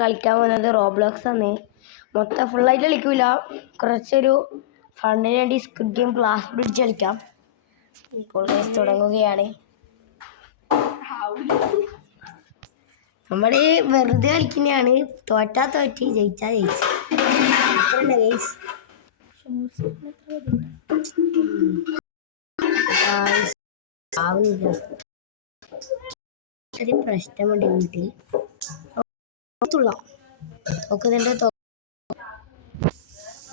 കളിക്കാൻ പോകുന്നത് റോബ്ലോക്സ് ആണ്. മൊത്തം ഫുള്ളായിട്ട് കളിക്കൂല, കുറച്ചൊരു ഫണ്ടിന് വേണ്ടി സ്ക്വിഡ് ഗെയിം ഗ്ലാസ് ബ്രിഡ്ജ് കളിക്കാം. ഇപ്പോൾ തുടങ്ങുകയാണ്. നമ്മുടെ വെറുതെ കളിക്കുന്നതാണ്. തോറ്റാ തോറ്റി, ജയിച്ചാ ജയിച്ചു. ഒരു പ്രശ്നമുണ്ട് വീട്ടിൽ. നോക്കുന്നുണ്ട്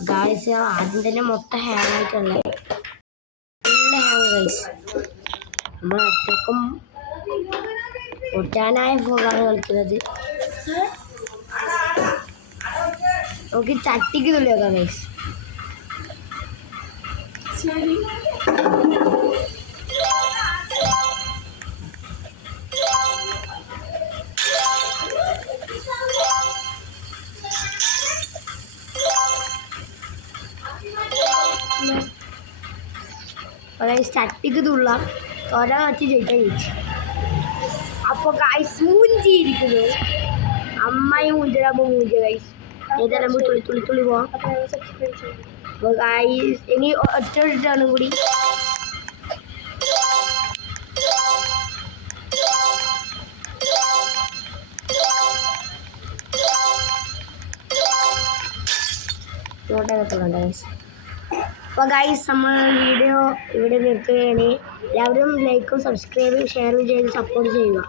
ഗായ്സ്, ആദ്യം തന്നെ മൊത്തം ഹാങ് ആയിട്ടുള്ള ഹാങ് ഗൈസ്. നമ്മൾ ഒറ്റക്കും ഒറ്റാനായ ഫോണാണ് കളിക്കുന്നത്. നമുക്ക് ചട്ടിക്ക് തുള്ളിയൊക്കെ ഗൈസ്. ചട്ടിക്ക് തുള്ളാം, തോര വെച്ച് ജയിക്കാൻ ജയിച്ചു. അപ്പൊ ഗൈസ് മൂഞ്ചിയിരിക്കുന്നു. അമ്മായി മൂഞ്ചിടാകുമ്പോ മൂഞ്ച ഗൈസ്. ഏതായാലും തുള്ളി പോവാം. അപ്പൊ ഗൈസ് ഇനി ഒറ്റ ഇട്ടാണ് കൂടി. അപ്പോൾ ഗൈസ്, നമ്മൾ വീഡിയോ ഇവിടെ നിർത്തുകയാണ്. എല്ലാവരും ലൈക്കും സബ്സ്ക്രൈബും ഷെയറും ചെയ്ത് സപ്പോർട്ട് ചെയ്യുക.